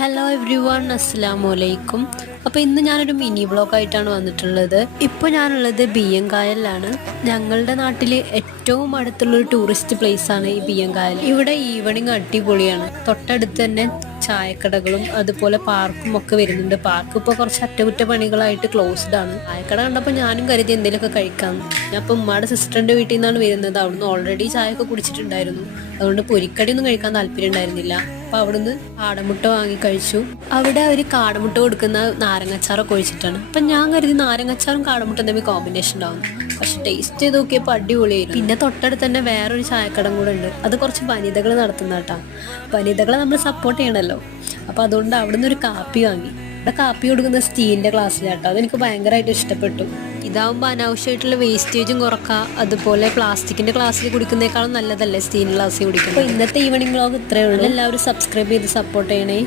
Hello every one, അസ്സലാമലൈക്കും. അപ്പോൾ ഇന്ന് ഞാനൊരു മിനി വ്ളോഗായിട്ടാണ് വന്നിട്ടുള്ളത്. ഇപ്പോൾ ഞാനുള്ളത് ബിയ്യങ്കായലിലാണ്. ഞങ്ങളുടെ നാട്ടിൽ ഏറ്റവും അടുത്തുള്ളൊരു ടൂറിസ്റ്റ് പ്ലേസാണ് ഈ ബിയ്യങ്കായൽ. ഇവിടെ ഈവനിങ് അടിപൊളിയാണ്. തൊട്ടടുത്ത് തന്നെ ചായക്കടകളും അതുപോലെ പാർക്കും ഒക്കെ വരുന്നുണ്ട്. പാർക്ക് ഇപ്പോൾ കുറച്ച് അറ്റകുറ്റപ്പണികളായിട്ട് ക്ലോസ്ഡ് ആണ്. ചായക്കട കണ്ടപ്പോൾ ഞാനും കരുതി എന്തെങ്കിലുമൊക്കെ കഴിക്കാം. ഞാൻ ഇപ്പോൾ ഉമ്മയുടെ സിസ്റ്ററിൻ്റെ വീട്ടിൽ നിന്നാണ് വരുന്നത്. അവിടുന്ന് ഓൾറെഡി ചായയൊക്കെ കുടിച്ചിട്ടുണ്ടായിരുന്നു. അതുകൊണ്ട് പൊരിക്കടിയൊന്നും കഴിക്കാൻ താല്പര്യം ഉണ്ടായിരുന്നില്ല. അപ്പോൾ അവിടുന്ന് കാടമുട്ട വാങ്ങി കഴിച്ചു. അവിടെ അവർ കാടമുട്ട കൊടുക്കുന്ന നാരങ്ങച്ചാറൊക്കെ ഒഴിച്ചിട്ടാണ്. അപ്പം ഞാൻ കരുതി നാരങ്ങച്ചാറും കാടമുട്ട തമ്മിൽ കോമ്പിനേഷൻ ഉണ്ടാവും. പക്ഷെ ടേസ്റ്റ് ചെയ്ത് നോക്കിയപ്പോൾ അടിപൊളിയായിരുന്നു. പിന്നെ തൊട്ടടുത്ത് തന്നെ വേറൊരു ചായക്കടം കൂടെ ഉണ്ട്. അത് കുറച്ച് വനിതകൾ നടത്തുന്ന കേട്ടോ. വനിതകളെ നമ്മൾ സപ്പോർട്ട് ചെയ്യണമല്ലോ. അപ്പോൾ അതുകൊണ്ട് അവിടുന്ന് ഒരു കാപ്പി വാങ്ങി. ഇവിടെ കാപ്പി കൊടുക്കുന്ന സ്റ്റീലിൻ്റെ ഗ്ലാസ്സിലാട്ടോ. അതെനിക്ക് ഭയങ്കരമായിട്ട് ഇഷ്ടപ്പെട്ടു. ഇതാവുമ്പോൾ അനാവശ്യമായിട്ടുള്ള വേസ്റ്റേജും കുറക്കാം. അതുപോലെ പ്ലാസ്റ്റിക്കിൻ്റെ ഗ്ലാസ്സിൽ കുടിക്കുന്നേക്കാളും നല്ലതല്ലേ സ്റ്റീൽ ഗ്ലാസ്സിൽ കുടിക്കുന്നത്. അപ്പോൾ ഇന്നത്തെ ഈവനിങ് വ്ളോഗ് ഇത്രയേ ഉള്ളൂ. എല്ലാവരും സബ്സ്ക്രൈബ് ചെയ്ത് സപ്പോർട്ട് ചെയ്യണേ.